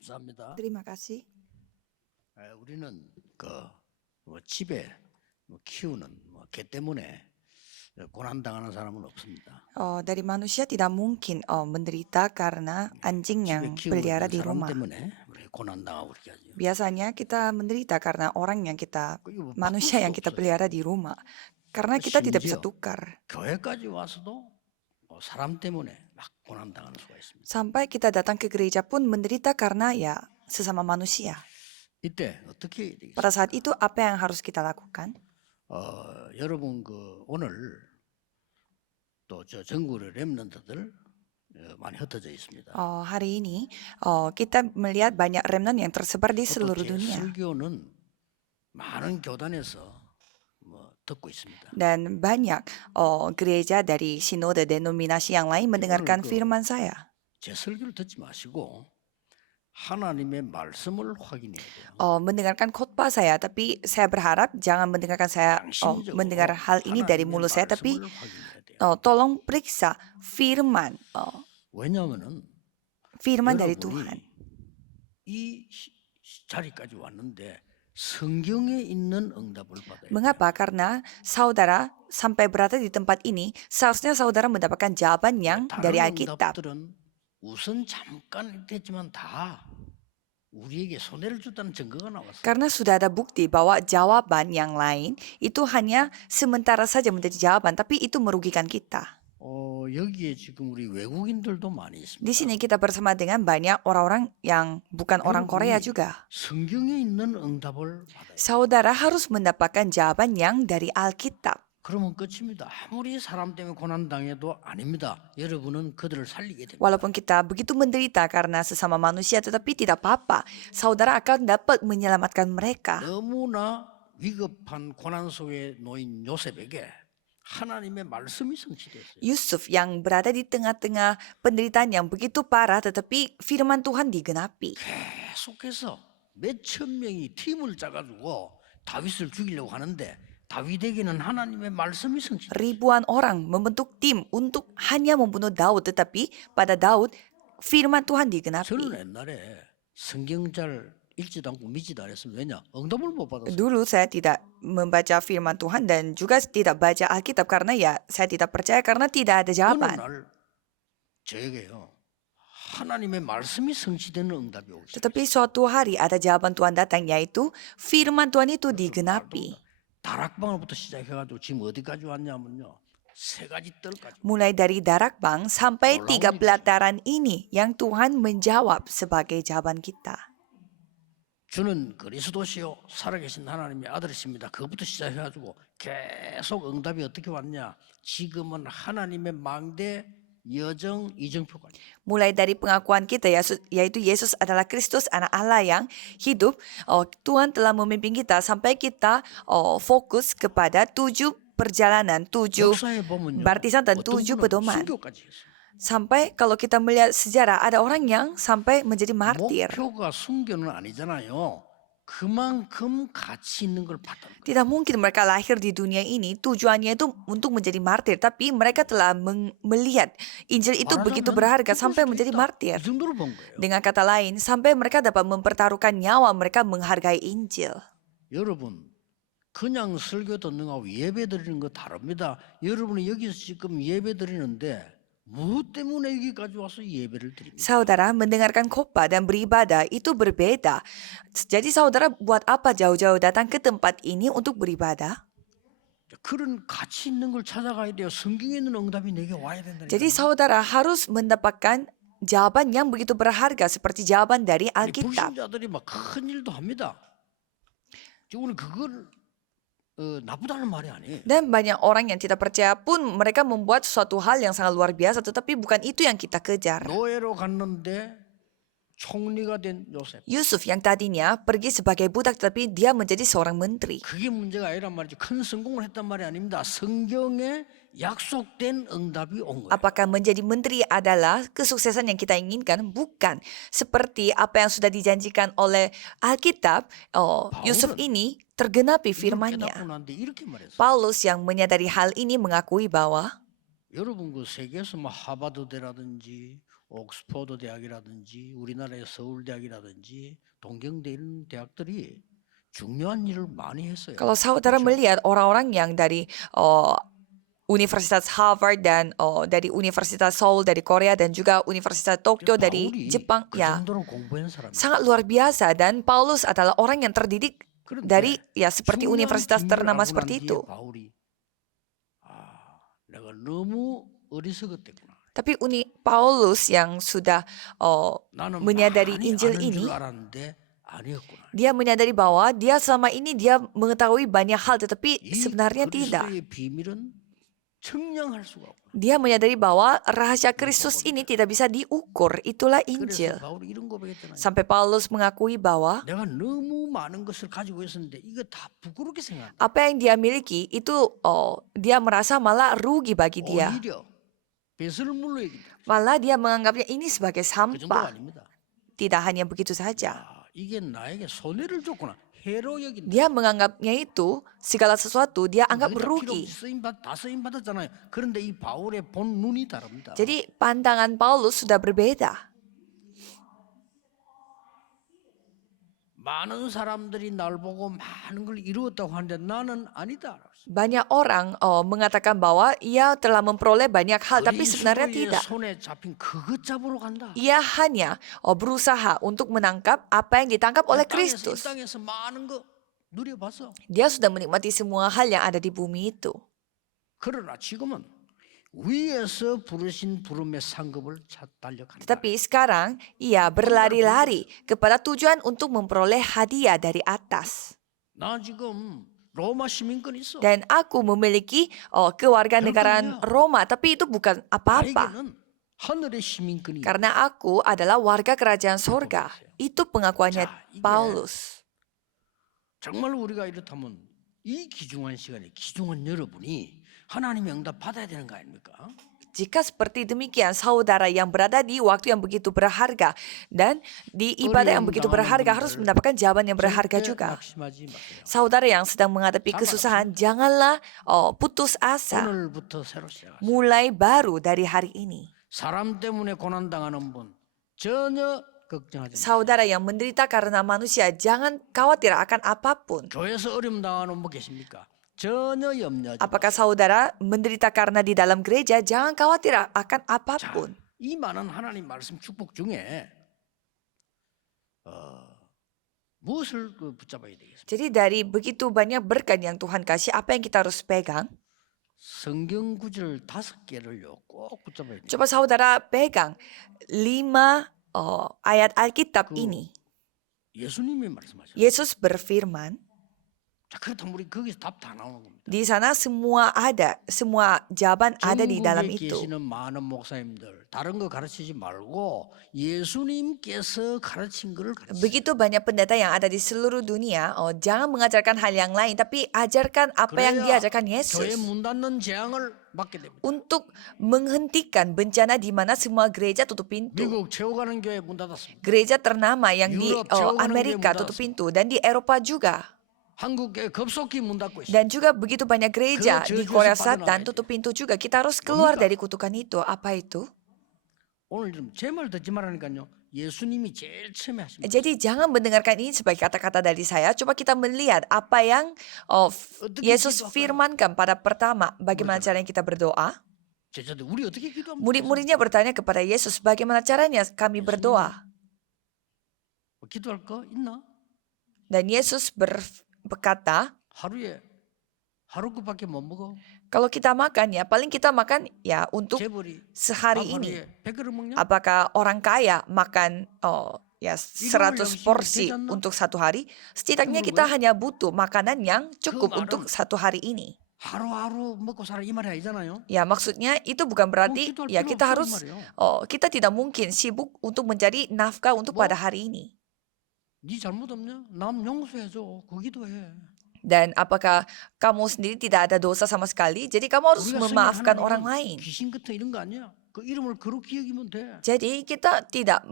감사합니다. Terima kasih. 우리는 집에 키우는 개 때문에 고난 당하는 사람은 없습니다. Dari manusia tidak mungkin menderita karena anjing 집에 yang 키우고 pelihara 있는 di 사람 rumah. 때문에 우리 고난 당하고 그렇게 하죠. Biasanya kita menderita karena orang yang kita, 이거 뭐 바꿀 manusia 수도 yang kita 없어요. pelihara di rumah. Karena kita tidak bisa 심지어 tukar. 교회까지 와서도 사람 때문에 막 고난 당하는 수가 있습니다. Sampai kita datang ke gereja pun menderita karena ya sesama manusia. 이때 어떻게 해야 Pada 되겠습니까? saat itu apa yang harus kita lakukan? 여러분 오늘 또 저 전국의 렘넌트들 많이 흩어져 있습니다. Hari ini kita melihat banyak remnant yang tersebar di seluruh 또 제 dunia. 설교는 많은 교단에서 듣고 있습니다. Dan banyak gereja dari sinode denominasi yang lain mendengarkan firman saya. 제 설교를 듣지 마시고 하나님의 말씀을 확인해야 돼요. Mendengarkan khotbah saya, tapi saya berharap jangan mendengarkan saya mendengar hal ini dari mulut saya, tapi 말씀을 확인해야 돼요. tolong periksa firman, 왜냐하면은 firman dari 여러분이 Tuhan. 이 자리까지 왔는데 성경에 있는 응답을 받아야 돼요. Mengapa? Karena saudara sampai berada di tempat ini, seharusnya saudara mendapatkan jawaban yang dari 다른 Alkitab. 응답들은 우선 잠깐 됐지만 다 우리에게 손해를 줬다는 증거가 나왔어요. Karena sudah ada bukti bahwa jawaban yang lain itu hanya sementara saja menjadi jawaban, tapi itu merugikan kita. 여기에 지금 우리 외국인들도 많이 있습니다. Di sini kita bersama dengan banyak orang-orang yang bukan orang Korea juga. 성경에 있는 응답을 받아요. Saudara harus mendapatkan jawaban yang dari Alkitab. 그러면 끝입니다. 아무리 사람 때문에 고난 당해도 아닙니다. 여러분은 그들을 살리게 됩니다. Walaupun kita begitu menderita karena sesama manusia, tetapi tidak apa-apa. Saudara akan dapat menyelamatkan mereka. 너무나 위급한 고난 속에 놓인 요셉에게 하나님의 말씀이 성취됐어요. Yusuf yang berada di tengah-tengah penderitaan yang begitu parah, tetapi firman Tuhan digenapi. 계속해서 몇천 명이 팀을 짜가지고 다윗을 죽이려고 하는데 다윗에게는 하나님의 말씀이 성취됐어요. Ribuan orang membentuk tim untuk hanya membunuh Daud, tetapi pada Daud firman Tuhan digenapi. 저는 옛날에 성경 잘 읽지도 않고 믿지도 않았으면 왜냐? 응답을 못 받았어요. Dulu saya tidak membaca firman Tuhan dan juga tidak baca Alkitab karena ya saya tidak percaya karena tidak ada 어느 jawaban. 날 저에게요 하나님의 말씀이 성취되는 응답이 오기 시작했어요. Tetapi suatu hari ada jawaban Tuhan datang, yaitu firman Tuhan itu digenapi. 다락방으로부터 시작해가지고 지금 어디까지 왔냐면요 세 가지 뜰까지. Mulai dari darakbang sampai 3 pelataran ini yang Tuhan menjawab sebagai jawaban kita. 주는 그리스도시요 살아계신 하나님의 아들이십니다. 그것부터 시작해가지고 계속 응답이 어떻게 왔냐? 지금은 하나님의 망대 여정 이정표까지. Mulai dari pengakuan kita yaitu Yesus adalah Kristus anak Allah yang hidup, Tuhan telah memimpin kita sampai kita fokus kepada 7 perjalanan, 7 역사에 보면요 baptisan dan 어떤 7 분은 pedoman. 순교까지 했어요. Sampai kalau kita melihat sejarah, ada orang yang sampai menjadi martir. 목표가 순교는 아니잖아요. 그만큼 가치 있는 걸 봤다는 거예요. Tidak mungkin mereka lahir di dunia ini tujuannya itu untuk menjadi martir, tapi mereka telah melihat Injil itu begitu berharga sampai menjadi martir. 이 정도로 본 거예요. Dengan kata lain, sampai mereka dapat mempertaruhkan nyawa mereka menghargai Injil. 여러분 그냥 설교 듣는 거하고 예배 드리는 거 다릅니다. 여러분이 여기서 지금 예배 드리는데 무엇 때문에 여기까지 와서 예배를 드립니까? Saudara mendengarkan khotbah dan beribadah itu berbeda. Jadi saudara buat apa jauh-jauh datang ke tempat ini untuk beribadah? 그런 가치 있는 걸 찾아가야 돼요. 성경에 있는 응답이 내게 와야 된다니까요. Jadi saudara harus mendapatkan jawaban yang begitu berharga seperti jawaban dari 아니, Alkitab. 불신자들이 막 큰 일도 합니다. 오늘 그걸 나쁘다는 말이 아니에요. Dan banyak orang yang tidak percaya pun mereka membuat suatu hal yang sangat luar biasa, tetapi bukan itu yang kita kejar. 노예로 갔는데 총리가 된 요셉. Yusuf yang tadinya pergi sebagai budak tetapi dia menjadi seorang menteri. 그게 문제가 아니란 말이죠. 큰 성공을 했단 말이 아닙니다. 성경에 약속된 응답이 온 거예요. Apakah menjadi menteri adalah kesuksesan yang kita inginkan? Bukan. Seperti apa yang sudah dijanjikan oleh Alkitab, Yusuf ini tergenapi firman-Nya. 깨닫고 난데 이렇게 말했어요. Paulus yang menyadari hal ini mengakui bahwa 여러분 그 세계에서 뭐 하버드대라든지 옥스퍼드 대학이라든지 우리나라의 서울대학이라든지 동경대 이런 대학들이 중요한 일을 많이 했어요. Kalau saudara 그렇죠? melihat orang-orang yang dari Universitas Harvard dan dari Universitas Seoul dari Korea dan juga Universitas Tokyo dari 바울이 Jepang, 그 ya 정도로 공부한 사람이에요. sangat luar biasa. Dan Paulus adalah orang yang terdidik dari 그런데 ya seperti 중요한 universitas 비밀을 ternama 알고 난 seperti 뒤에 itu. 바울이 내가 너무 어리석었댔구나. Tapi Paulus yang sudah 나는 menyadari 많이 Injil 아는 ini, 줄 알았는데 아니었구나. dia menyadari bahwa dia selama ini dia mengetahui banyak hal, tetapi 이 sebenarnya tidak. 그리스도의 비밀은 측량할 수가 없구나. Dia menyadari bahwa rahasia Kristus ini tidak bisa diukur. Itulah 그래서 Injil. 바울이 이런 고백했잖아요. Sampai Paulus mengakui bahwa 내가 너무 많은 것을 가지고 있었는데 이거 다 부끄럽게 생각한다. apa yang dia miliki itu dia merasa malah rugi bagi dia. 오히려 배설물로 얘기다. Malah dia menganggapnya ini sebagai 그 정도가 sampah. 아닙니다. Tidak hanya begitu saja. 이게 나에게 손해를 줬구나. 해로 여긴다. Dia menganggapnya itu segala sesuatu dia anggap 여기다 필요 rugi. 없이 다 쓰임 받았잖아요. 그런데 이 바울의 본 눈이 다릅니다. Jadi pandangan Paulus sudah berbeda. 많은 사람들이 날 보고 많은 걸 이루었다고 하는데 나는 아니다. Banyak orang mengatakan bahwa ia telah memperoleh banyak hal, tapi sebenarnya 그리스도의 tidak. 손에 잡힌 그것 잡으러 간다. Ia hanya berusaha untuk menangkap apa yang ditangkap oleh 이 Kristus. 땅에서 많은 거 누려봤어. Dia sudah menikmati semua hal yang ada di bumi itu. 그러나 지금은 위에서 부르신 부름의 상급을 달려간다. Tetapi sekarang ia berlari-lari kepada tujuan untuk memperoleh hadiah dari atas. 나 지금 로마 시민권 있어. Dan aku memiliki kewarganegaraan Roma, tapi itu bukan apa-apa. 나에게는 하늘의 시민권이. Karena aku adalah warga kerajaan sorga. Itu pengakuannya Paulus. 정말 우리가 이렇다면 이 귀중한 시간에 귀중한 여러분이 하나님의 응답 받아야 되는 거 아닙니까? Jika seperti demikian, saudara yang berada di waktu yang begitu berharga dan di ibadah yang begitu berharga harus mendapatkan jawaban yang berharga juga. 낙심하지 마세요. Saudara yang sedang menghadapi kesusahan, janganlah putus asa. 오늘부터 새로 시작하세요. Mulai baru dari hari ini. 사람 때문에 고난 당하는 분 전혀 걱정하지 마세요. Saudara yang menderita karena manusia, jangan khawatir akan apapun. 교회에서 어려움 당하는 분 계십니까? 전혀 염려하지 마세요. Apakah saudara menderita karena di dalam gereja? Jangan khawatir akan apapun. 이 많은 하나님 말씀 축복 중에 무엇을 붙잡아야 되겠습니까? Jadi dari begitu banyak berkat yang Tuhan kasih, apa yang kita harus pegang? 성경 구절 5개를요 꼭 붙잡아야 돼요. Coba saudara pegang 5 ayat Alkitab ini. 예수님이 말씀하셨어요. Yesus berfirman, 자, 그렇다면 우리 거기서 답 다 나오는 겁니다. di sana semua ada, semua jawaban ada di dalam 전국에 itu. 계시는 많은 목사님들 다른 거 가르치지 말고 예수님께서 가르친 거를 가르치세요. Begitu banyak pendeta yang ada di seluruh dunia, jangan mengajarkan hal yang lain, tapi ajarkan apa yang diajarkan 교회 Yesus. 문 닫는 재앙을 막게 됩니다. Untuk menghentikan bencana di mana semua gereja tutup pintu. 미국 채워가는 교회 문 닫았습니다. Gereja ternama yang di Europe, Jawa, Amerika Jawa, tutup pintu dan di Eropa juga. 한국 교회 급속히 문 닫고 있어요. Dan juga begitu banyak gereja 그 di 저주에서 Korea 빠져나와야 Selatan 돼요. tutup pintu juga. Kita harus keluar 뭡니까? dari kutukan itu. Apa itu? 오늘 좀 제 말 듣지 말라니까요. 예수님이 제일 처음에 하신 말. Jadi jangan mendengarkan ini sebagai kata-kata dari saya. Coba kita melihat apa yang Yesus firmankan pada pertama. Bagaimana caranya kita berdoa? 제자들 우리 어떻게 기도하면 Murid-muridnya bertanya kepada Yesus, bagaimana caranya kami berdoa? 기도할 거 있나? Dan Yesus berkata, 하루 끝밖에 못 먹어. kalau kita makan ya, paling kita makan ya untuk 재벌이 sehari 밥 ini. 하루에 100그릇 먹냐? Apakah orang kaya makan ya 100 porsi untuk satu hari? Setidaknya kita hanya butuh makanan yang cukup untuk satu hari ini. 하루하루 먹고 살아 이 말이 아니잖아요. Ya maksudnya itu bukan berarti ya kita harus kita tidak mungkin sibuk untuk mencari nafkah untuk pada hari ini. 네 잘못 없냐? 남 용서해줘. 그 기도해. Dan apakah kamu sendiri tidak ada dosa sama sekali? Jadi kamu harus 우리가 memaafkan 하나님은 orang lain. 귀신 같은 이런 거 아니야. 그 이름을 거룩히 여기면 돼. Jadi kita tidak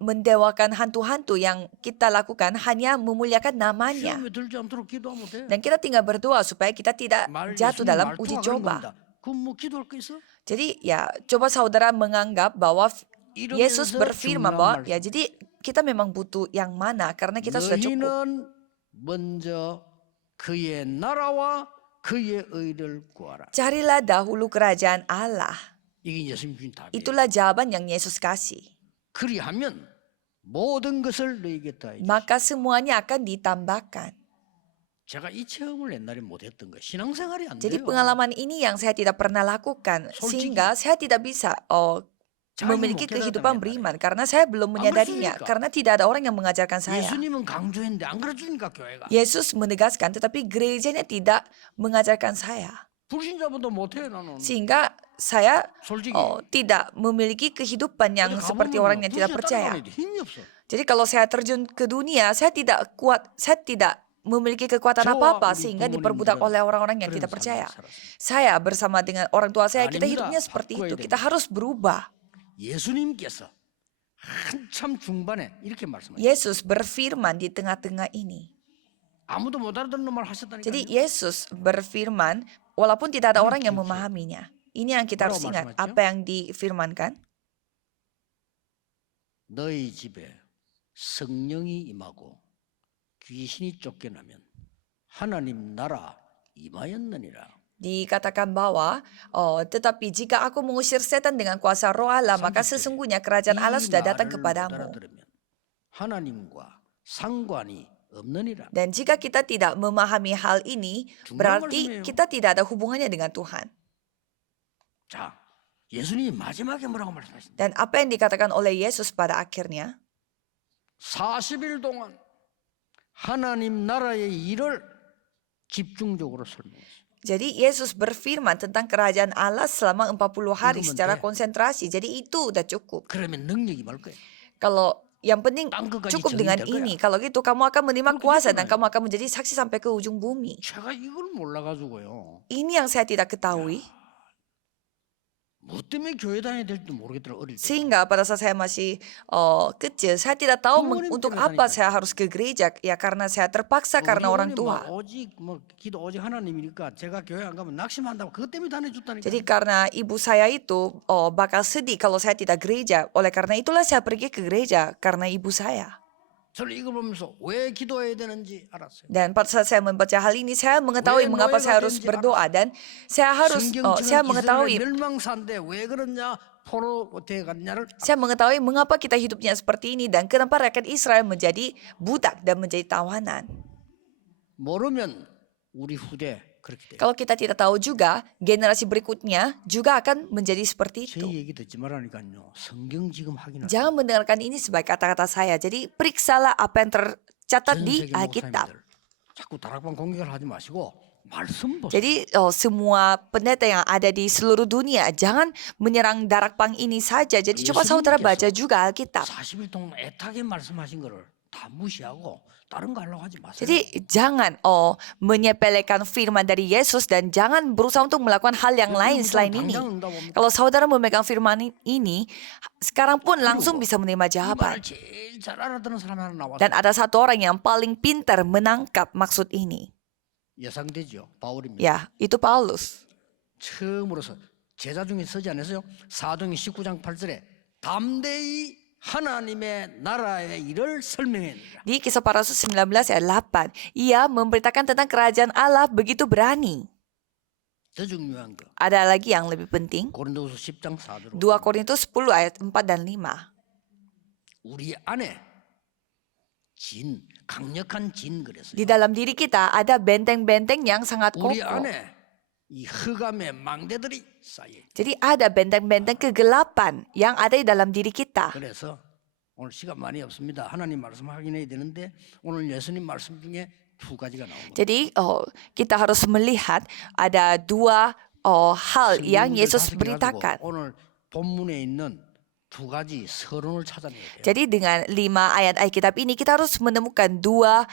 mendewakan hantu-hantu, yang kita lakukan hanya memuliakan namanya. 시험에 들지 않도록 기도하면 돼. Dan kita tinggal berdoa supaya kita tidak jatuh dalam uji coba. 그럼 뭐 기도할 거 있어? Jadi ya coba saudara menganggap bahwa Yesus 이러면서 berfirman 중요한 bahwa 말씀. ya jadi kita memang butuh yang mana karena kita sudah cukup. 너희는 먼저 그의 나라와 그의 의를 구하라. Carilah dahulu kerajaan Allah. 이게 예수님 주신 답이에요. Itulah jawaban yang Yesus kasih. 그리하면 모든 것을 너희에게 더해 주시오. Maka semuanya akan ditambahkan. 제가 이 체험을 옛날에 못했던 거예요. 신앙생활이 안 Jadi 돼요. pengalaman ini yang saya tidak pernah lakukan sehingga saya tidak bisa memiliki kehidupan beriman karena saya belum menyadarinya karena tidak ada orang yang mengajarkan saya. 예수님은 강조했는데 안 가르쳐주니까 교회가. Yesus menegaskan tetapi gerejanya tidak mengajarkan saya. 불신자분도 못해요 나는. Sehingga saya 솔직히. tidak memiliki kehidupan yang seperti orang yang tidak percaya. 힘이 없어. Jadi kalau saya terjun ke dunia, saya tidak kuat, saya tidak memiliki kekuatan apa-apa sehingga diperbudak oleh orang-orang yang tidak percaya. Saya bersama dengan orang tua saya, kita hidupnya seperti itu. Kita harus berubah. 예수님께서 한참 중반에 이렇게 말씀하셨어요. Yesus berfirman di tengah-tengah ini. 아무도 못 알아듣는 말 하셨다니까요. Jadi Yesus berfirman walaupun tidak ada orang yang memahaminya. Ini yang kita harus ingat. Apa yang difirmankan? 너희 집에 성령이 임하고 귀신이 쫓겨나면 하나님 나라 임하였느니라. Dikatakan bahwa tetapi jika aku mengusir setan dengan kuasa roh Allah, maka sesungguhnya kerajaan Allah sudah datang kepadamu. 하나님과 상관이 없느니라. Dan jika kita tidak memahami hal ini, berarti kita tidak ada hubungannya dengan Tuhan. 자, 예수님이 마지막에 뭐라고 말씀하신다? Dan apa yang dikatakan oleh Yesus pada akhirnya? 40일 동안 하나님 나라의 일을 집중적으로 설명했어요. Jadi Yesus berfirman tentang kerajaan Allah selama 40 hari secara konsentrasi. Jadi itu udah cukup. 그러면 능력이 뭘 거예요? Kalau yang penting cukup dengan ini. Kalau gitu kamu akan menerima kuasa dan kamu akan menjadi saksi sampai ke ujung bumi. 제가 이걸 몰라가지고요. Ini yang saya tidak ketahui. 뭐 때문에 교회 다녀야 될지도 모르겠더라 어릴 때. Sehingga pada saat saya masih kecil, saya tidak tahu untuk apa saya harus ke gereja. Ya karena saya terpaksa karena orang tua. 오직 뭐 기도 오직 하나님이니까 제가 교회 안 가면 낙심한다고 그것 때문에 다녀줬다니까. Jadi karena ibu saya itu bakal sedih kalau saya tidak gereja. Oleh karena itulah saya pergi ke gereja karena ibu saya. 저는 이걸 보면서 왜 기도해야 되는지 알았어요. Dan pada saat saya membaca hal ini, saya mengetahui mengapa saya harus berdoa dan saya mengetahui 멸망사인데 왜 그러냐 포로 어떻게 갔냐를 saya mengetahui mengapa kita hidupnya seperti ini dan kenapa rakyat Israel menjadi budak dan menjadi tawanan. 모르면 우리 후대 그렇게 돼요. Kalau kita tidak tahu juga, generasi berikutnya juga akan menjadi seperti 제 itu. 얘기 듣지 말라니까요. 성경 지금 확인하세요. Jangan mendengarkan ini sebagai kata-kata saya. Jadi periksalah apa yang tercatat 전 di 세계 Alkitab. 목사님들 자꾸 다락방 공격을 하지 마시고 말씀 보세요. Jadi semua pendeta yang ada di seluruh dunia jangan menyerang darakpang ini saja. Jadi coba saudara baca juga Alkitab. 40일 동안 애타게 말씀하신 거를 다 무시하고 다른 거 하려고 하지 마세요. Jadi jangan menyepelekan firman dari Yesus dan jangan berusaha untuk melakukan hal yang lain selain ini. Kalau saudara memegang firman ini, sekarang pun langsung bisa menerima 이 jawaban. 말을 제일 잘 알아듣는 사람 하나 나왔어요. Dan ada satu orang yang paling pintar menangkap maksud ini. 예상되죠. 바울입니다. Ya, itu Paulus. 처음으로서 제자 중에 쓰지 않았어요? 사도행 19장 8절에 담대히 하나님의 나라의 일을 설명했느니라. Di Kisah Para Rasul 19 ayat 8, ia memberitakan tentang kerajaan Allah begitu berani. 더 중요한 거. Ada lagi yang lebih penting. 고린도서 10장 4절로 2 Korintus 10 ayat 4 dan 5. 우리 안에 강력한 진 그랬어요. Di dalam diri kita ada benteng-benteng yang sangat 우리 kokoh. 안에 이 흑암의 망대들이 쌓여. Jadi ada benteng-benteng kegelapan yang ada di dalam diri kita. 그래서 오늘 시간 많이 없습니다. 하나님 말씀 확인해야 되는데 오늘 예수님 말씀 중에 두 가지가 나옵니다. Jadi kita harus melihat ada dua hal yang Yesus beritakan. 오늘 본문에 있는 두 가지 서론을 찾아내야 돼요. Jadi dengan 5 ayat Alkitab ini kita harus menemukan dua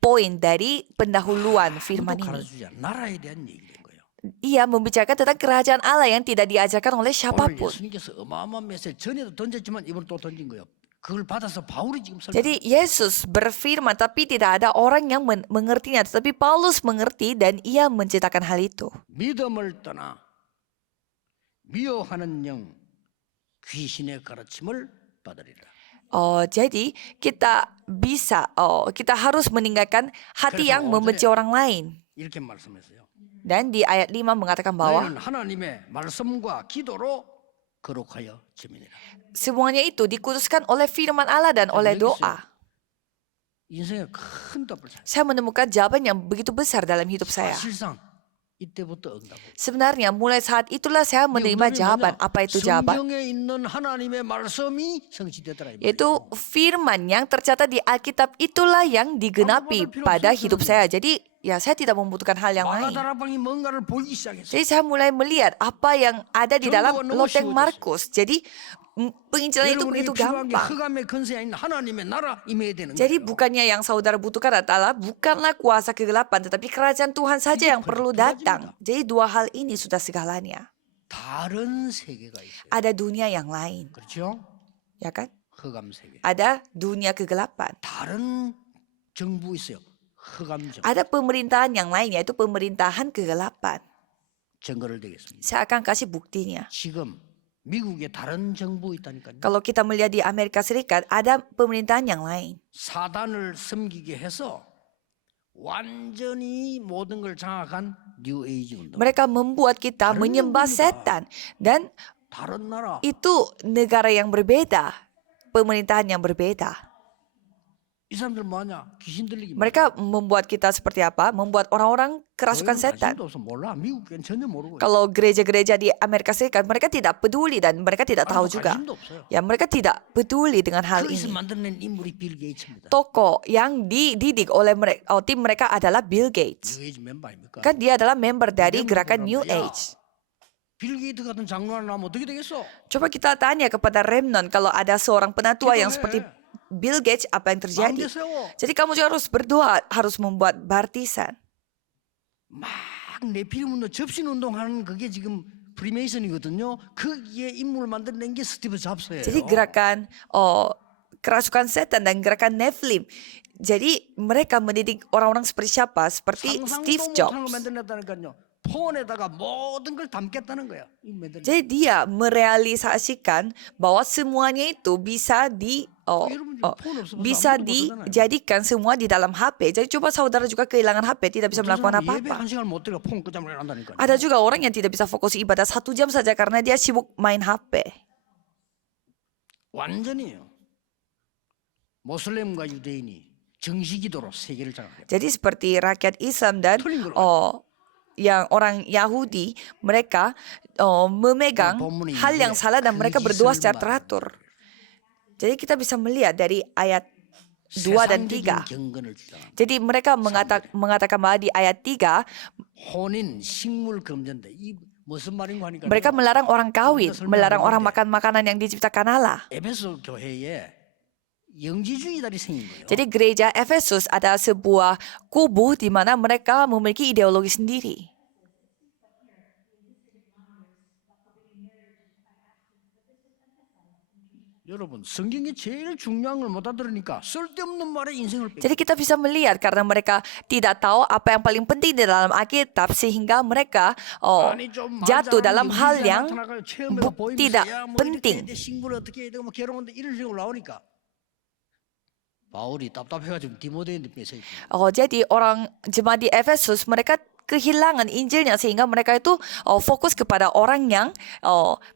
poin dari pendahuluan firman 아무도 ini. 가르쳐주지 않은 나라에 대한 얘기인 거예요. Ia membicarakan tentang kerajaan Allah yang tidak diajarkan oleh 오늘 siapapun. 예수님께서 어마어마한 메시지 전에도 던졌지만 이번 또 던진 거예요. 그걸 받아서 바울이 지금 설명. Jadi Yesus berfirman tapi tidak ada orang yang mengertinya. Tetapi Paulus mengerti dan ia menceritakan hal itu. 믿음을 떠나 미워하는 영, 귀신의 가르침을 받으리라. Jadi kita harus meninggalkan hati 그래서 yang 어제 membenci orang lain. 이렇게 말씀했어요. Dan di ayat 5 mengatakan bahwa 너희는 하나님의 말씀과 기도로 거룩하여 지민이라. semuanya itu dikuduskan oleh firman Allah dan oleh 여기 있어요. doa. 인생에 큰 답을 찾았어요. Saya menemukan jawaban yang begitu besar dalam hidup saya. 사실상 이때부터 응답을. Sebenarnya mulai saat itulah saya menerima jawaban. Apa itu jawaban? 성경에 있는 하나님의 말씀이 성취되더라. 이 Yaitu firman yang tercatat di Alkitab itulah yang digenapi pada hidup saya. Jadi ya saya tidak membutuhkan hal yang lain. 마가다락방이 뭔가를 보기 시작했어요. Jadi saya mulai melihat apa yang ada di dalam loteng Markus. Jadi penginjilan itu begitu 필요한 게 gampang. 흑암의 근세에 있는 하나님의 나라 임해야 되는 Jadi 거예요. bukannya yang saudara butuhkan adalah bukanlah kuasa kegelapan, tetapi kerajaan Tuhan saja yang perlu datang. Jadi dua hal ini sudah segalanya. 다른 세계가 있어요. Ada dunia yang lain, 그렇죠? ya kan? 흑암 세계. Ada dunia kegelapan. 다른 정부 있어요. 흑암 정부. Ada pemerintahan yang lain, yaitu pemerintahan kegelapan. 증거를 드리겠습니다. Saya akan kasih buktinya. 지금 미국에 다른 정부 있다니까요. Kalau kita melihat di Amerika Serikat, ada pemerintahan yang lain. 사단을 섬기게 해서 완전히 모든 걸 장악한 뉴 에이지 운동. Mereka membuat kita menyembah setan. Dan 다른 나라. itu negara yang berbeda. Pemerintahan yang berbeda. 이 사람들 뭐하냐? 귀신 들리기. Mereka membuat kita seperti apa? Membuat orang-orang kerasukan setan. 관심도 없어 몰라. 미국엔 전혀 모르고. Kalau gereja-gereja di Amerika Serikat, mereka tidak peduli dan mereka tidak tahu juga. 관심도 없어요. Ya, mereka tidak peduli dengan hal 거기서 ini. 만들어낸 인물이 빌 게이츠입니다. Tokoh yang dididik oleh mereka, tim mereka adalah Bill Gates. 뉴 에이지 멤버 아닙니까? Kan dia adalah member dari gerakan New Ya. Age. 빌 게이트 같은 장로를 나면 어떻게 되겠어? Coba kita tanya kepada Remnon, kalau ada seorang penatua yang seperti Bill Gates, apa yang terjadi? 마음대 세워. Jadi kamu juga harus berdoa, harus membuat baptisan. 막 네피림 운동, 접신 운동하는 그게 지금 프리메이슨이거든요. 거기에 인물을 만들어낸 게 스티브 잡스예요. Jadi gerakan kerasukan setan dan gerakan Nephilim. Jadi mereka mendidik orang-orang seperti siapa? Seperti Steve 상상도 못하는 걸 Jobs. 만들어냈다니까요. 폰에다가 모든 걸 담겠다는 거야. 이 만들어낸. Jadi dia merealisasikan bahwa semuanya itu bisa bisa dijadikan semua di dalam HP. Jadi coba saudara juga kehilangan HP, tidak bisa melakukan 예배 apa-apa. 한 시간 못 들어가 폰 끄자마자 한다니까. Ada juga orang yang tidak bisa fokus ibadah 1 jam saja karena dia sibuk main HP. 완전히요. 모슬렘과 유대인이 정시기도로 세계를 장악해요. Jadi seperti rakyat Islam dan yang orang Yahudi, mereka memegang hal yang salah dan mereka berdoa secara teratur. Jadi kita bisa melihat dari ayat 2 dan 3. 경건을 주장합니다. Jadi mereka mengatakan bahwa di ayat 3 혼인, 식물 금전대. 이 무슨 말인가 하니까 mereka melarang orang kawin, melarang orang makan makanan yang diciptakan Allah. 에베소 교회에 영지주의자들이 생긴 거예요. Jadi gereja Efesus adalah sebuah kubu di mana mereka memiliki ideologi sendiri. 여러분, 성경이 제일 중요한 걸 못 알아들으니까 쓸데없는 말에 인생을 빼. Jadi kita bisa melihat karena mereka tidak tahu apa yang paling penting di dalam Alkitab sehingga mereka jatuh dalam hal yang tidak penting. 식물 어떻게 해야 되고 뭐 결혼인데 이런 식으로 나오니까 바울이 답답해가지고 디모데한테 메시지. Jadi orang jemaat di Efesus mereka kehilangan Injilnya sehingga mereka itu fokus kepada orang yang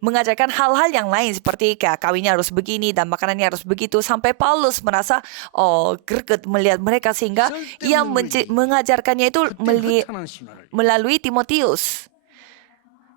mengajarkan hal-hal yang lain seperti kayak kawinnya harus begini dan makanannya harus begitu, sampai Paulus merasa greget melihat mereka sehingga ia mengajarkannya itu melalui Timotius.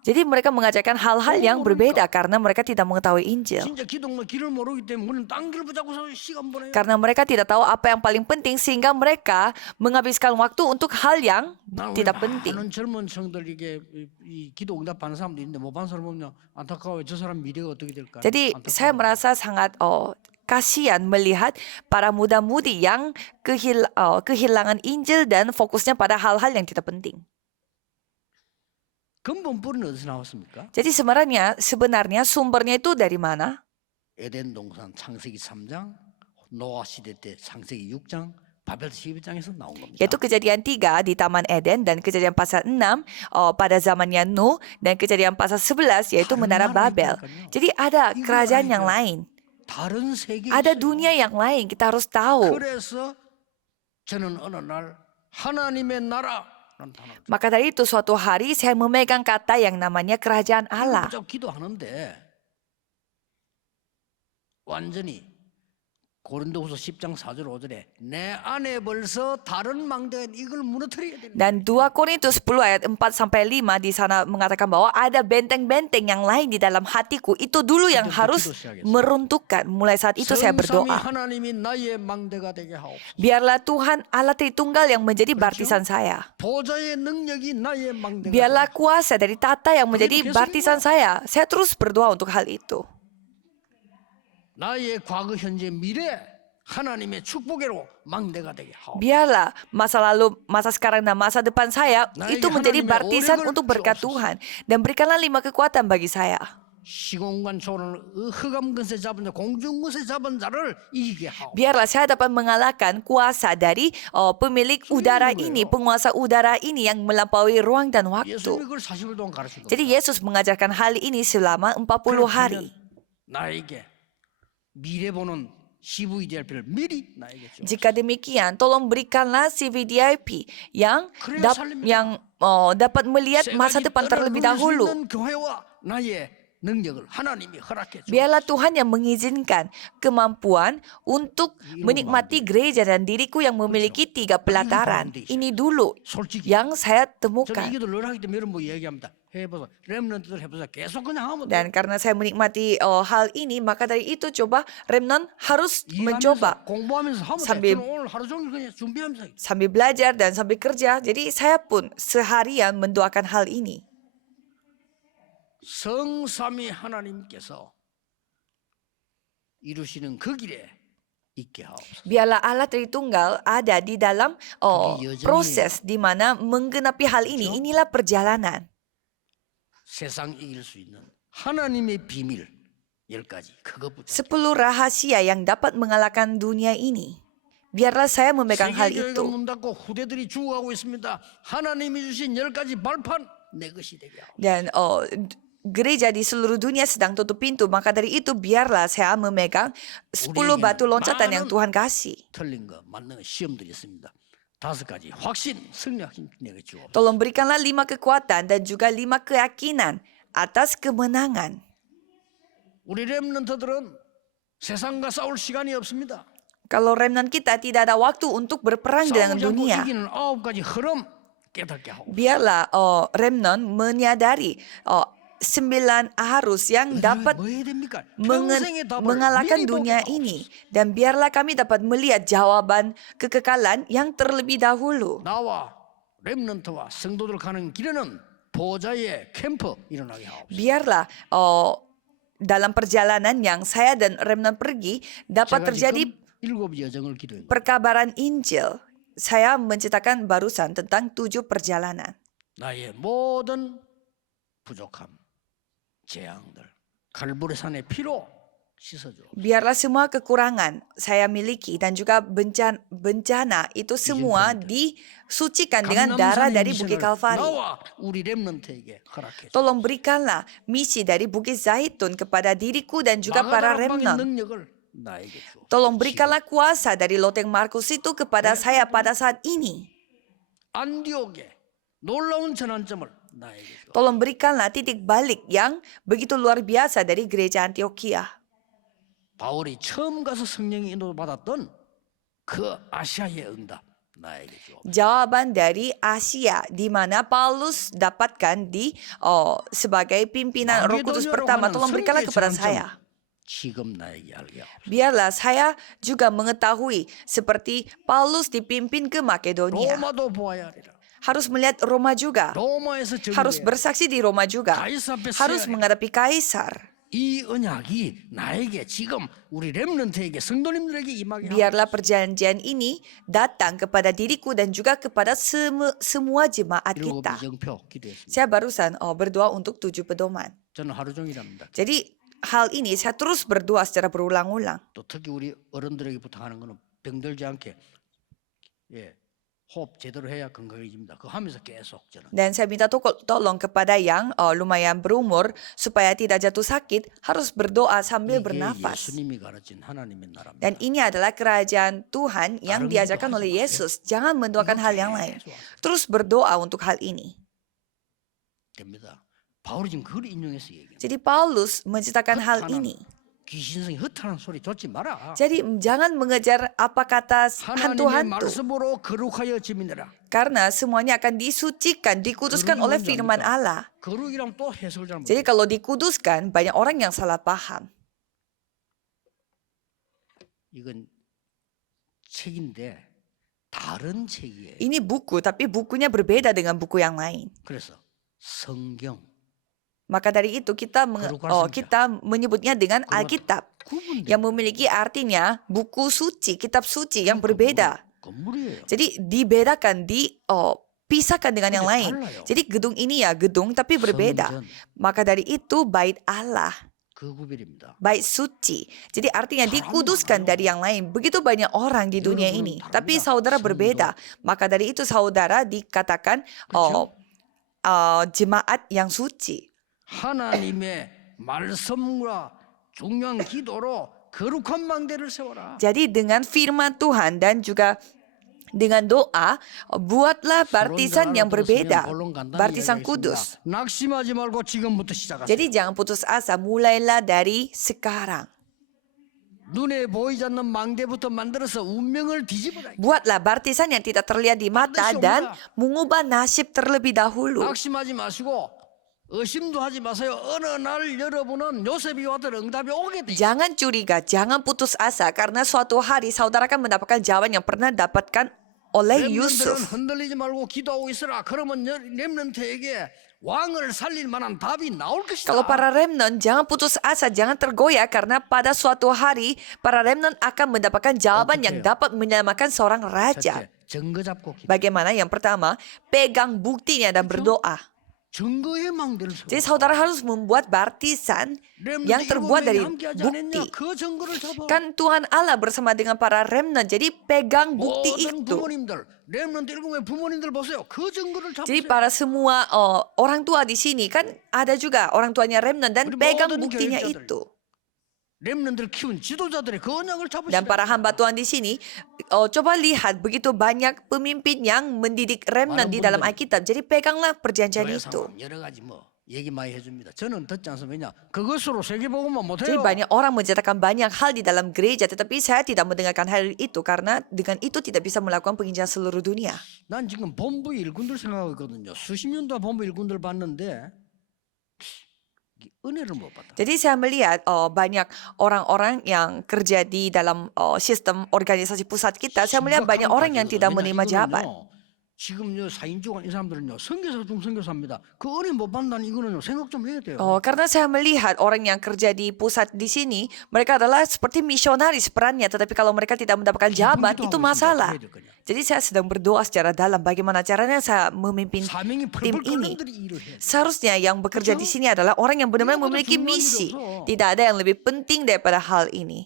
Jadi mereka mengajarkan hal-hal yang berbeda karena mereka tidak mengetahui Injil. 진짜 기독은 길을 모르기 때문에 우리는 딴 길을 붙잡고서 시간 보내요. Karena mereka tidak tahu apa yang paling penting sehingga mereka menghabiskan waktu untuk hal yang tidak penting. 많은 젊은 청들 이게 이 기도 응답하는 사람도 있는데 못 받는 사람 보면 안타까워요. 저 사람 미래가 어떻게 될까? Jadi saya merasa sangat kasihan melihat para muda-mudi yang kehilangan Injil dan fokusnya pada hal-hal yang tidak penting. 근본 뿌리는 어디서 나왔습니까? Jadi sebenarnya sumbernya itu dari mana? 에덴 동산 창세기 3장, 노아 시대 때 창세기 6장, 바벨 12장에서 나온 겁니다. Yaitu Kejadian 3 di Taman Eden dan Kejadian pasal 6 pada zamannya Nuh dan Kejadian pasal 11 yaitu Menara Babel. Jadi ada kerajaan yang lain. 다른 세계에 Ada 있어요. dunia yang lain, kita harus tahu. 그래서 저는 어느 날 하나님의 나라라는 단어를 Maka dari itu suatu hari saya memegang kata yang namanya kerajaan Allah. 붙잡고 기도하는데 완전히 고린도후서 10장 4절 5절에 내 안에 벌써 다른 망대가 이걸 무너뜨려야 된다. Dan 2 Korintus 10 ayat 4 sampai 5 di sana mengatakan bahwa ada benteng-benteng yang lain di dalam hatiku. Itu dulu yang harus meruntuhkan. Mulai saat itu saya 성삼위 berdoa. 하나님이 나의 망대가 되게 하옵소서. Biarlah Tuhan Allah Tritunggal yang menjadi baptisan saya. 보좌의 능력이 나의 망대가 Biarlah kuasa dari tata yang menjadi baptisan saya. Saya terus berdoa untuk hal itu. 나의 과거 현재 미래 하나님의 축복으로 망대가 되게 하옵소서. Biarlah masa lalu, masa sekarang dan masa depan saya itu menjadi baptisan untuk berkat Tuhan. Dan berikanlah 5 kekuatan bagi saya. 시공간 초월을 흑암 근세 잡은 자 공중 근세 잡은 자를 이기게 하옵소서. Biarlah saya dapat mengalahkan kuasa dari pemilik udara ini, penguasa udara ini yang melampaui ruang dan waktu. 예수님이 그걸 40일 동안 가르치고 Jadi Yesus mengajarkan hal ini selama 40 hari. 나에게 미래 보는 CVDIP를 미리 나에게 줘. Jika demikian, tolong berikanlah CVDIP yang dapat melihat masa depan terlebih dahulu. 교회와 나의 능력을 하나님이 허락해 줘. Biarlah Tuhan yang mengizinkan kemampuan untuk menikmati gereja dan diriku yang memiliki 3 pelataran. Ini dulu 솔직히 yang saya 저는 temukan. 이기도 늘 하기 때문에 여러분 뭐 얘기합니다. 해보자. 렘넌트들 해보자. 계속 그냥 하면 돼. Dan karena saya menikmati hal ini, maka dari itu coba Remnon harus mencoba 공부하면서 하면 돼. sambil- 저는 오늘 하루 종일 그냥 준비하면서 sambil belajar dan sambil kerja. Jadi saya pun seharian mendoakan hal ini. 성삼위 하나님께서 이루시는 그 길에 있게 하옵소서. Biarlah Allah Tritunggal ada di dalam proses di mana menggenapi hal ini. Inilah perjalanan. 세상 이길 수 있는 하나님의 비밀 10가지 그것 붙잡고 10 rahasia yang dapat mengalahkan dunia ini. Biarlah saya memegang hal 세계교회가 itu. 문 닫고 후대들이 죽어가고 있습니다. 하나님이 주신 10가지 발판 내 것이 되게 하옵소서. Dan gereja di seluruh dunia sedang tutup pintu. Maka dari itu biarlah saya memegang 10 batu loncatan yang Tuhan kasih. 틀린 거 맞는 거 시험들이 있습니다. 5가지 확신 승리할 힘 내게 주옵소서. Tolong berikanlah 5 kekuatan dan juga 5 keyakinan atas kemenangan. 우리 렘넌트들은 세상과 싸울 시간이 없습니다. Kalau remnant kita tidak ada waktu untuk berperang dengan 싸우지 않고 dunia. 이기는 9가지 흐름 깨닫게 하고 Biarlah remnant menyadari 9 arus yang dapat 뭐 해야 됩니까? 평생의 답을 mengalahkan 미리 dunia 보게 ini. Dan biarlah kami dapat melihat jawaban kekekalan yang terlebih dahulu. 나와 렘넌트와 성도들 가는 길에는 보좌의 캠프 일어나게 하옵소서. Biarlah dalam perjalanan yang saya dan remnant pergi dapat 제가 terjadi 지금 7 여정을 기도했는데 perkabaran Injil. Saya menceritakan barusan tentang 7 perjalanan. 나의 모든 부족함, 재앙들 갈보리 산의 피로 씻어줘. Biarlah semua kekurangan saya miliki dan juga bencana itu semua disucikan dengan darah dari Bukit Kalvari. 나와 우리 렘넌트에게 허락해 줘. Tolong berikanlah misi dari Bukit Zaitun kepada diriku dan juga para remnant. 능력을 나에게 줘. Tolong berikanlah kuasa dari loteng Markus itu kepada saya pada saat ini. 안디옥에 놀라운 전환점을 나에게 줘. Tolong berikanlah titik balik yang begitu luar biasa dari gereja Antioquia. 바울이 처음 가서 성령의 인도를 받았던 그 아시아의 응답 나에게 줘. Jawaban dari Asia di mana Paulus dapatkan di sebagai pimpinan Roh Kudus pertama. Tolong berikanlah kepada saya. 지금 나에게 알게 하옵소서. Biarlah saya juga mengetahui seperti Paulus dipimpin ke Makedonia. 로마도 보아야 하리라. Harus melihat Roma juga. 로마에서 Harus 정리해. bersaksi di Roma juga. 가이사 앞에 Harus 서야 해. menghadapi kaisar. 이 언약이 나에게 지금 우리 렘넌트에게 성도님들에게 임하게 하옵소서. Biarlah perjanjian ini datang kepada diriku dan juga kepada semua jemaat 일곱 kita. 이정표 기도했습니다. Saya barusan berdoa untuk 7 pedoman. 저는 하루 종일 합니다. Jadi hal ini saya terus berdoa secara berulang-ulang. 또 특히 우리 어른들에게 부탁하는 것은 병들지 않게 예, 호흡 제대로 해야 건강해집니다. 그거 하면서 계속 저는. Dan saya minta tolong kepada yang lumayan berumur supaya tidak jatuh sakit, harus berdoa sambil 이게 bernafas. 예수님이 가르친 하나님의 나라입니다. Dan ini adalah kerajaan Tuhan yang Dalam diajarkan hidup oleh hasil Yesus. Jangan mendoakan hal yang lain. 계속 하세요. Terus berdoa untuk hal ini. 됩니다. 바울이 지금 그걸 인용해서 얘기해요. Jadi Paulus menceritakan hal 헛하나 ini. 귀신성이 헛하는 소리 줬지 마라. Jadi jangan mengejar apa kata 하나님의 hantu-hantu. 말씀으로 거룩하여 지민이라. Karena semuanya akan disucikan, dikuduskan Gerug이 oleh 뭔지 firman 압니까? Allah. 거룩이랑 또 해석을 잘못. Jadi kalau dikuduskan, banyak orang yang salah paham. 이건 책인데 다른 책이에요. Ini buku, tapi bukunya berbeda dengan buku yang lain. 그래서 성경 Maka dari itu kita kita menyebutnya dengan Alkitab 구분돼. yang memiliki artinya buku suci, kitab suci yang berbeda. 건물이에요. Jadi dibedakan, dipisahkan dengan yang 근데 lain. 달라요. Jadi gedung ini ya gedung tapi berbeda. 성전 Maka dari itu bait Allah, 그 구별입니다. bait suci. Jadi artinya Salam dikuduskan Allah. dari yang lain. Begitu banyak orang di dunia Yurun ini. taranda, Tapi saudara sendu. berbeda. Maka dari itu saudara dikatakan 그렇죠? jemaat yang suci. 하나님의 말씀과 중요한 기도로 거룩한 망대를 세워라. Jadi dengan firman Tuhan dan juga dengan doa, buatlah baptisan yang berbeda, baptisan kudus. 낙심하지 말고 지금부터 시작하세요. Jadi jangan putus asa, mulailah dari sekarang. 눈에 보이지 않는 망대부터 만들어서 운명을 뒤집어라. Buatlah baptisan yang tidak terlihat di mata dan mengubah nasib terlebih dahulu. 낙심하지 마시고 의심도 하지 마세요. 어느 날 여러분은 요셉이 왔던 응답이 오게 돼. Jangan curiga, jangan putus asa karena suatu hari saudara akan mendapatkan jawaban yang pernah dapatkan oleh 렘넌트는 Yusuf. 흔들리지 말고 기도하고 있으라. 그러면 렘넌트에게 왕을 살릴 만한 답이 나올 것이다. Kalau para remnant, jangan putus asa, jangan tergoyah karena pada suatu hari para remnant akan mendapatkan jawaban yang dapat menyelamatkan seorang raja. 첫째, 증거 잡고 기도. Bagaimana? Yang pertama, pegang buktinya dan berdoa. 증거의 망대를 세워. Jadi saudara harus membuat baptisan yang terbuat dari bukti. 그 증거를 잡아. Kan Tuhan Allah bersama dengan para remnant. Jadi pegang bukti 모든 itu. 부모님들, 렘넌트 일곱의 부모님들 보세요. 그 증거를 Jadi 잡으세요. para semua orang tua di sini kan ada juga orang tuanya remnant dan 우리 pegang 모든 buktinya 교육자들. itu. 렘넌트를 키운 지도자들의 그 언약을 Dan 잡으시라. para hamba Tuhan di sini, coba lihat begitu banyak pemimpin yang mendidik remnant di dalam Alkitab. Jadi peganglah perjanjian 교회 itu. 상황 여러 가지 뭐 얘기 많이 해줍니다. 저는 듣지 않습니다. 왜냐? 그것으로 세계복음만 Jadi 못해요. banyak orang menceritakan banyak hal di dalam gereja, tetapi saya tidak mendengarkan hal itu karena dengan itu tidak bisa melakukan penginjilan seluruh dunia. 난 지금 본부 일군들 생각하고 있거든요. 수십 년 동안 본부 일군들 봤는데 이 은혜를 못 받다. Jadi saya melihat banyak orang-orang yang kerja di dalam sistem organisasi pusat kita. Saya melihat banyak orang yang tidak menerima jabat. 지금요 사인주간 이 사람들은요 선교사 중 선교사입니다. 그 은혜 못 받는다는 이거는요 생각 좀 해야 돼요. Karena saya melihat orang yang kerja di pusat di sini, mereka adalah seperti misionaris perannya, tetapi kalau mereka tidak mendapatkan jabat, itu masalah. Jadi saya sedang berdoa secara dalam bagaimana caranya saya memimpin 사명이 tim 펄펄 ini. 끓는 들이 일을 해야 돼. Seharusnya yang bekerja di sini adalah orang yang benar-benar memiliki misi. Tidak ada yang lebih penting daripada hal ini.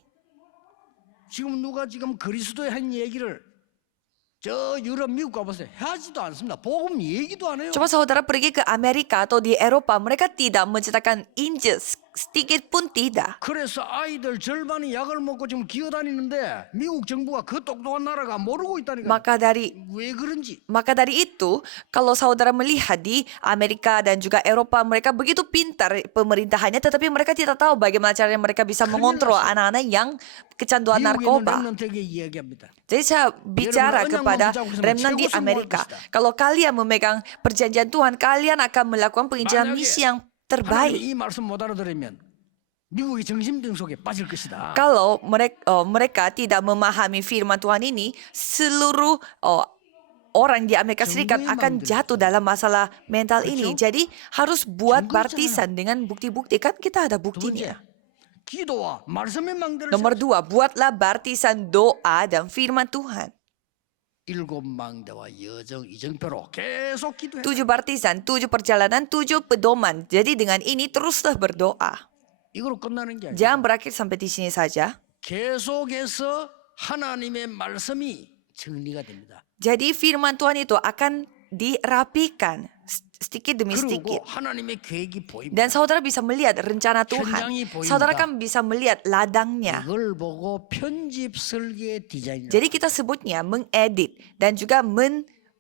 지금 누가 지금 그리스도의 한 얘기를 저 유럽 미국 가보세요. 하지도 않습니다. 복음 얘기도 안 해요. Coba saudara pergi ke Amerika atau di Eropa, mereka tidak menceritakan Injil sedikit pun tidak. 그래서 아이들 절반이 약을 먹고 지금 기어다니는데 미국 정부가 그 똑똑한 나라가 모르고 있다니까. Maka 왜 그런지. dari itu, kalau saudara melihat di Amerika dan juga Eropa, mereka begitu pintar pemerintahannya, tetapi mereka tidak tahu bagaimana caranya mereka bisa mengontrol anak-anak yang kecanduan 미국에 있는 narkoba. 렘넌트에게 이야기합니다. Jadi saya bicara kepada remnant di Amerika, kalau kalian memegang perjanjian Tuhan, kalian akan melakukan penginjilan misi yang 하나님이 terbaik. 이 말씀 못 알아들으면 미국이 정신병 속에 빠질 것이다. Kalau mereka tidak memahami firman Tuhan ini, seluruh orang di Amerika Serikat akan jatuh dalam masalah mental ini. Jadi harus buat baptisan dengan bukti-bukti. Kan kita ada 두 번째, buktinya. 기도와 말씀의 망대를 Nomor 2, buatlah baptisan doa dan firman Tuhan. 일곱 망대와 여정 이정표로 계속 기도해. 7 baptisan, 7 perjalanan, 7 pedoman. Jadi dengan ini teruslah berdoa. 이거로 끝나는 게 아니라 Jangan berakhir sampai di sini saja. 계속해서 하나님의 말씀이 정리가 됩니다. Jadi firman Tuhan itu akan dirapikan sedikit demi 그리고 sedikit. 하나님의 계획이 보입니다. Dan saudara bisa melihat rencana Tuhan. 현장이 보입니다. Saudara kan bisa melihat ladangnya. 이걸 보고 편집 설계 디자인. Jadi kita sebutnya mengedit dan juga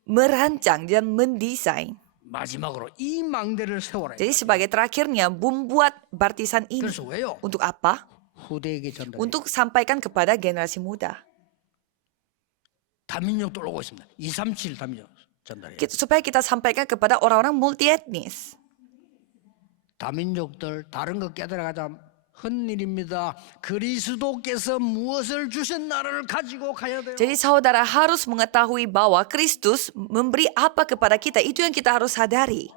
merancang dan mendesain. 마지막으로 이 망대를 세워라. Jadi sebagai terakhirnya membuat baptisan ini. 그래서 왜요? Untuk apa? 후대에게 전달. Untuk sampaikan kepada generasi muda. 다민족도 오고 있습니다. 237 다민족 전달해요. Supaya kita sampaikan kepada orang-orang multi etnis. 다민족들 다른 거 깨달아가자 헛일입니다. 그리스도께서 무엇을 주신 나라를 가지고 가야 돼요. Jadi saudara harus mengetahui bahwa Kristus memberi apa kepada kita. Itu yang kita harus sadari.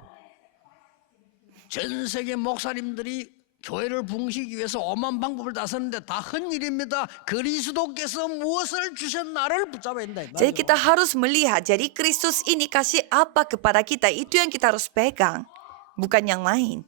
전 세계 목사님들이 교회를 붕시기 위해서 오만 방법을 다 쓰는데 다 헛일입니다. 그리스도께서 무엇을 주신 나를 붙잡아야 된다. Jadi kita harus melihat, jadi Kristus ini kasih apa kepada kita. Itu yang kita harus pegang. Bukan yang lain.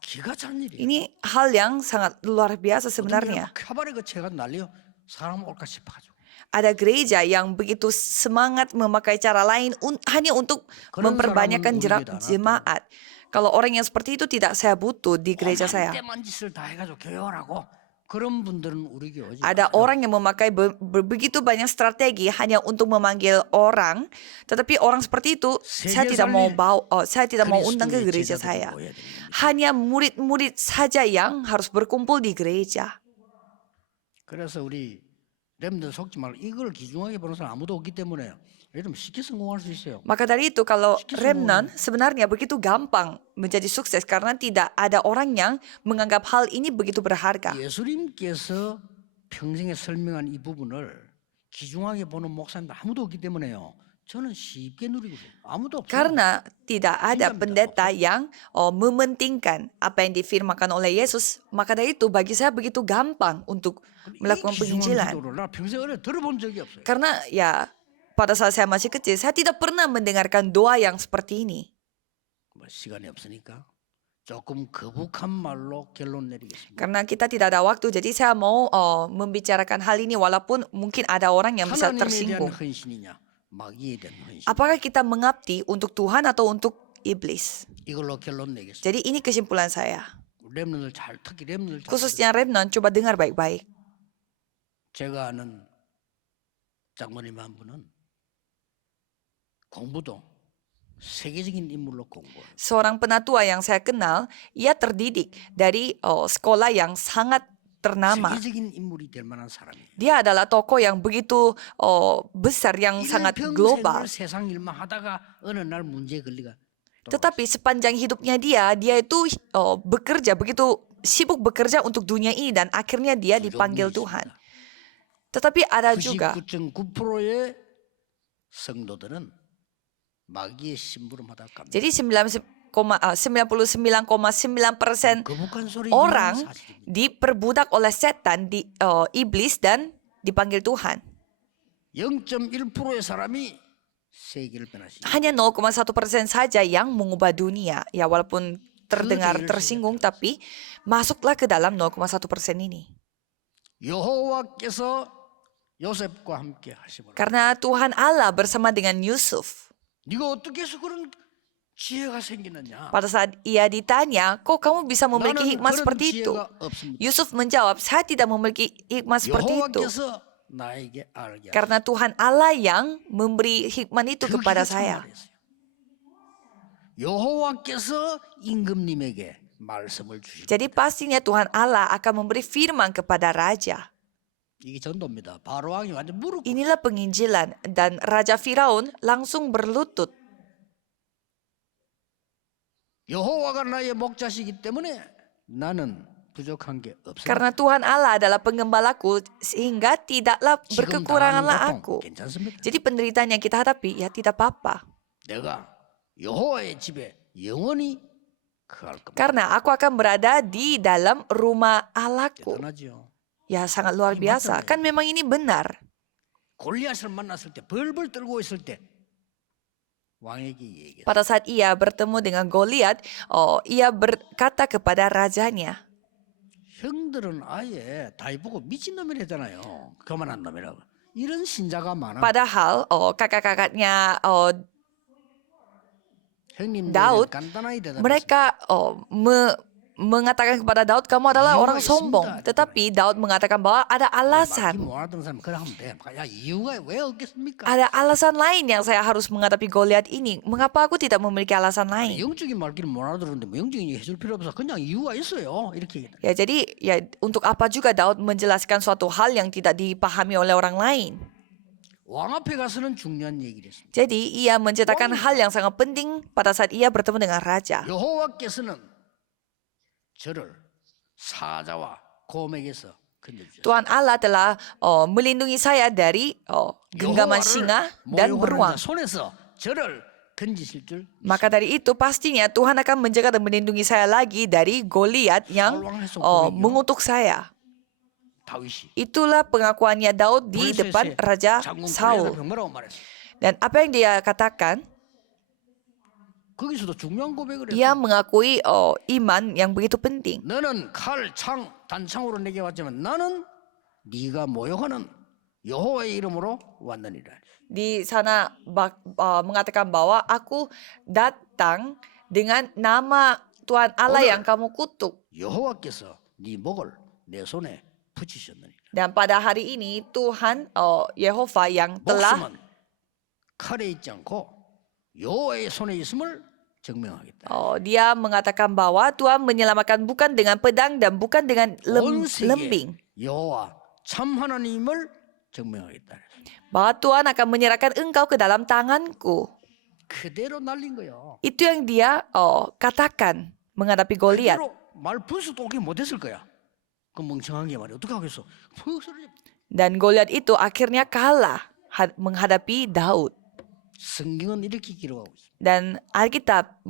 기가 찬 일이에요. Ini hal yang sangat luar biasa sebenarnya. 카바레 그 채가 날려 사람 올까 싶어가지고. Ada gereja yang begitu semangat memakai cara lain hanya untuk memperbanyakkan jemaat. Kalau orang yang seperti itu tidak saya butuh di gereja saya. 때만 짓을 다 해가지고 교회라고 그런 분들은 우리 교회 오지 Ada 마세요. orang yang memakai begitu banyak strategi hanya untuk memanggil orang, tetapi orang seperti itu saya tidak mau undang ke gereja saya. Hanya murid-murid saja yang harus berkumpul di gereja. 그래서 우리 렘들 속지 말고 이걸 기중하게 보는 사람 아무도 없기 때문에 이러면 쉽게 성공할 수 있어요. Maka dari itu kalau remnant sebenarnya begitu gampang menjadi sukses karena tidak ada orang yang menganggap hal ini begitu berharga. 예수님께서 평생에 설명한 이 부분을 기중하게 보는 목사님들 아무도 없기 때문에요. 저는 쉽게 누리고 있어요. 아무도 없어요. Karena tidak ada pendeta yang mementingkan apa yang difirmankan oleh Yesus, maka dari itu bagi saya begitu gampang untuk melakukan 이 penginjilan. 기중한 기도를 나 평생 어려 들어본 적이 없어요. Karena ya pada saat saya masih kecil, saya tidak pernah mendengarkan doa yang seperti ini. 뭐 시간이 없으니까 조금 거북한 말로 결론 내리겠습니다. Karena kita tidak ada waktu, jadi saya mau membicarakan hal ini walaupun mungkin ada orang yang bisa 하나님에 대한 tersinggung. 헌신이냐, 마귀에 대한 헌신. Apakah kita mengabdi untuk Tuhan atau untuk iblis? 이걸로 결론 내겠습니다. Jadi ini kesimpulan saya. 렘넌들 잘 특히 렘넌들 잘 Khususnya remnant, coba dengar baik-baik. 제가 아는 장모님 한 분은 공부도 세계적인 인물로 공부해요. Seorang penatua yang saya kenal, ia terdidik dari sekolah yang sangat ternama. 세계적인 인물이 될 만한 사람이에요. Dia adalah tokoh yang begitu besar, yang sangat global. 세상 일만 하다가 어느 날 문제에 걸리가. Tetapi sepanjang hidupnya dia itu bekerja, begitu sibuk bekerja untuk dunia ini dan akhirnya dia dipanggil Tuhan. Tetapi ada juga 99.9%의 성도들은 마귀의 심부름하다 갑니다. jadi 99,9% 거북한 소리 orang 사실입니다. diperbudak oleh setan, iblis dan dipanggil Tuhan. 0.1%의 사람이 세계를 변화시킵니다. Hanya 0,1% saja yang mengubah dunia. Ya walaupun terdengar tersinggung, tapi masuklah ke dalam 0,1% ini. 여호와께서 요셉과 함께 하시므로 Karena Tuhan Allah bersama dengan Yusuf. 네가 어떻게 해서 그런 지혜가 생기느냐? Pada saat ia ditanya, kok kamu bisa memiliki 나는 hikmat 그런 seperti itu? 지혜가 없습니다. Yusuf menjawab, saya tidak memiliki hikmat seperti itu. 여호와께서 나에게 알게 하소서. Karena Tuhan Allah yang memberi hikmat itu 그 kepada 기가 참 saya. 말했어요. 여호와께서 임금님에게 말씀을 주시고 Jadi pastinya Tuhan Allah akan memberi firman kepada raja. 이게 전도입니다. 바로 왕이 완전 무릎 꿇고 Inilah penginjilan dan Raja Firaun langsung berlutut. 여호와가 나의 목자시기 때문에 나는 부족한 게 없습니다. Karena Tuhan Allah adalah penggembalaku sehingga tidaklah 지금 berkekuranganlah 당하는 aku. 고통 괜찮습니다. Jadi penderitaan yang kita hadapi ya tidak apa-apa. 내가 여호와의 집에 영원히 거할 겁니다. Karena aku akan berada di dalam rumah Allahku. 대단하죠. Ya sangat luar biasa. Kan memang ini benar. 골리앗을 만났을 때 벌벌 떨고 있을 때 왕에게 얘기했어요. Pada saat ia bertemu dengan Goliat, ia berkata kepada rajanya, 형들은 아예 다이 보고 미친놈이라잖아요. 그만한 놈이라고. 이런 신자가 많아. Padahal kakak-kakaknya 형님들은 Daud, 간단하게 대답했어요. mereka mengatakan kepada Daud, kamu adalah orang sombong. Tetapi Daud mengatakan bahwa ada 말기 alasan. 못하던 사람 그래 하면 돼. 야, 이유가 왜 없겠습니까? Ada alasan lain yang saya harus menghadapi Goliat ini. Mengapa aku tidak memiliki alasan lain? 영적인 말기를 못 알아들었는데 뭐 영적인 얘기 해줄 필요 없어. 그냥 이유가 있어요. 이렇게 얘기해. Ya, jadi ya untuk apa juga Daud menjelaskan suatu hal yang tidak dipahami oleh orang lain. 왕 앞에 가서는 중요한 얘기를 했습니다. Jadi ia menceritakan hal yang sangat penting pada saat ia bertemu dengan raja. 여호와께서는 저를 사자와 곰에게서 건져주셨어요. Tuhan Allah telah melindungi saya dari genggaman singa dan beruang. 손에서 저를 건지실 줄 Maka dari itu pastinya Tuhan akan menjaga dan melindungi saya lagi dari Goliat yang mengutuk saya. 다윗이 Itulah pengakuannya Daud di depan Raja 장군 Saul. 골리앗을 뭐라고 말했어? Dan apa yang dia katakan? 거기서도 중요한 고백을 Ia 했어. mengakui iman yang begitu penting. 너는 칼, 창, 단창으로 내게 왔지만 나는 네가 모욕하는 여호와의 이름으로 왔느니라. Di sana mengatakan bahwa aku datang dengan nama Tuhan Allah yang kamu kutuk. 여호와께서 네 목을 내 손에 붙이셨느니라. Dan pada hari ini Tuhan Yehova yang telah 목숨은 칼에 있지 않고 여호와의 손에 있음을 증명하겠다. dia mengatakan bahwa Tuhan menyelamatkan bukan dengan pedang dan bukan dengan 온 lembing. 세계 여호와 참 하나님을 증명하겠다. Bahwa Tuhan akan menyerahkan engkau ke dalam tanganku. 그대로 날린 거예요. Itu yang dia katakan menghadapi Goliat. 그대로 말 분수도 오게 못했을 거야. 그 멍청한 게 말이야. 어떻게 하겠어? 푹 쓰러져. Dan Goliat itu akhirnya kalah menghadapi Daud. 성경은 이렇게 기록하고 있어. Dan Alkitab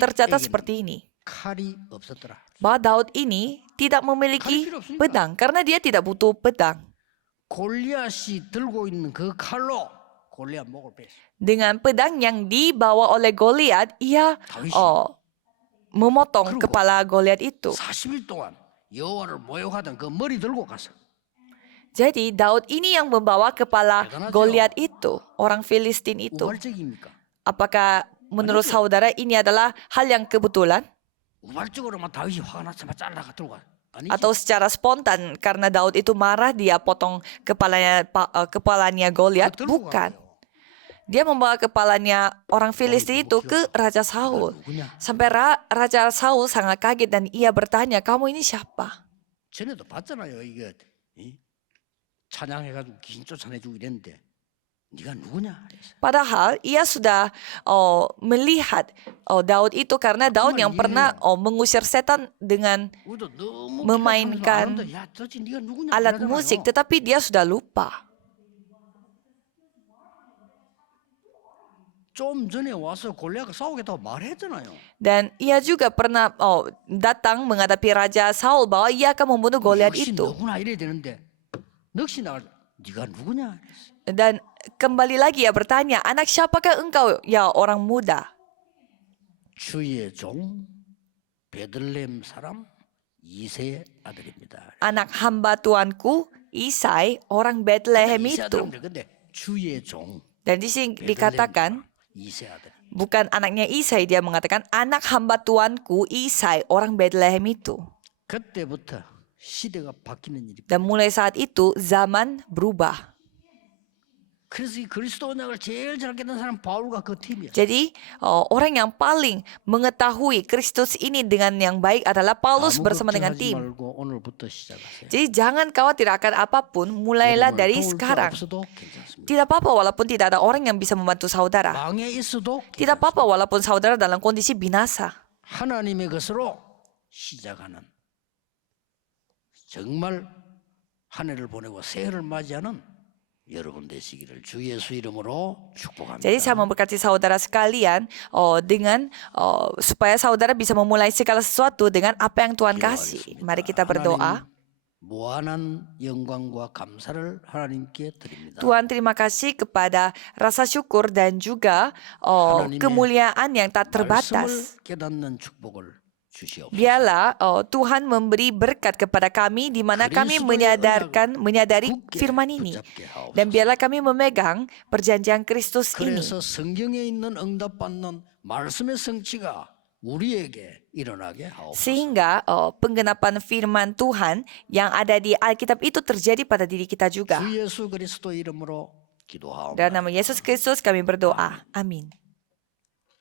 tercatat seperti ini. 칼이 없었더라. Bahwa Daud ini tidak memiliki pedang karena dia tidak butuh pedang. 골리앗이 들고 있는 그 칼로 골리앗 목을 뺐어. Dengan pedang yang dibawa oleh Goliat, ia memotong kepala Goliat itu. 40일 동안 여호와를 모욕하던 그 머리 들고 갔어. Jadi Daud ini yang membawa kepala Goliat itu, orang Filistin itu. 우발적입니까? Apakah menurut saudara ini adalah hal yang kebetulan? 우발적으로만 다윗이 화가 나서 막 잘라가 들고 가. 아니지. Atau secara spontan karena Daud itu marah dia potong kepalanya Goliat? 들고 Bukan. 가요. Dia membawa kepalanya orang Filistin itu ke Raja Saul. 누구냐? Sampai Raja Saul sangat kaget dan ia bertanya, kamu ini siapa? 전에도 봤잖아요. 이게 찬양해가지고 귀신 쫓아내주고 이랬는데 네가 누구냐? 그래서. Padahal ia sudah melihat Daud itu karena Daud yang pernah mengusir setan dengan 우리도 너무 memainkan 기도하면서 야, 도대체 네가 누구냐? alat 그러잖아요. musik, tetapi dia sudah lupa. 좀 전에 와서 골리앗과 싸우겠다고 말했잖아요. Dan ia juga pernah datang menghadapi Raja Saul bahwa ia akan membunuh Goliat 역시 itu. 너구나 이래야 되는데 넋이 나가 네가 누구냐? 그랬어. Dan kembali lagi ia bertanya, anak siapakah engkau ya orang muda? 주의 종 베들레헴 사람 이세의 아들입니다. Anak hamba tuanku Isai orang Bethlehem 이세 itu. 아들인데 근데 주의 종 Dan di sini dikatakan 이세 아들. bukan anaknya Isai, dia mengatakan anak hamba tuanku Isai orang Bethlehem itu. 그때부터 시대가 바뀌는 일이. Dan mulai saat itu zaman berubah. 그래서 이 그리스도 언약을 제일 잘 깨닫는 사람 바울과 그 팀이야. Jadi orang yang paling mengetahui Kristus ini dengan yang baik adalah Paulus 아무 bersama dengan 걱정하지 tim. 말고 오늘부터 시작하세요. Jadi jangan khawatir akan apapun, mulailah 여러분, dari 도울 자 sekarang. 없어도 괜찮습니다. Tidak apa-apa walaupun tidak ada orang yang bisa membantu saudara. 망해 있어도 Tidak 괜찮습니다. apa-apa walaupun saudara dalam kondisi binasa. 하나님의 것으로 시작하는 정말 한 해를 보내고 새해를 맞이하는 여러분 되시기를 주 예수 이름으로 축복합니다. Jadi saya memberkati saudara sekalian dengan supaya saudara bisa memulai segala sesuatu dengan apa yang Tuhan kasih. Mari kita berdoa. 무한한 영광과 감사를 하나님께 드립니다. Tuhan, terima kasih kepada rasa syukur dan juga kemuliaan yang tak terbatas. 말씀을 깨닫는 축복을 주시옵소서. Biarlah Tuhan memberi berkat kepada kami di mana kami menyadari firman ini. Dan biarlah kami memegang perjanjian Kristus ini. 그래서 성경에 있는 응답받는 말씀의 성취가 우리에게 일어나게 하옵소서. Sehingga penggenapan firman Tuhan yang ada di Alkitab itu terjadi pada diri kita juga. 주 예수 그리스도 이름으로 기도하옵나이다. Dalam nama Yesus Kristus kami berdoa. Amin.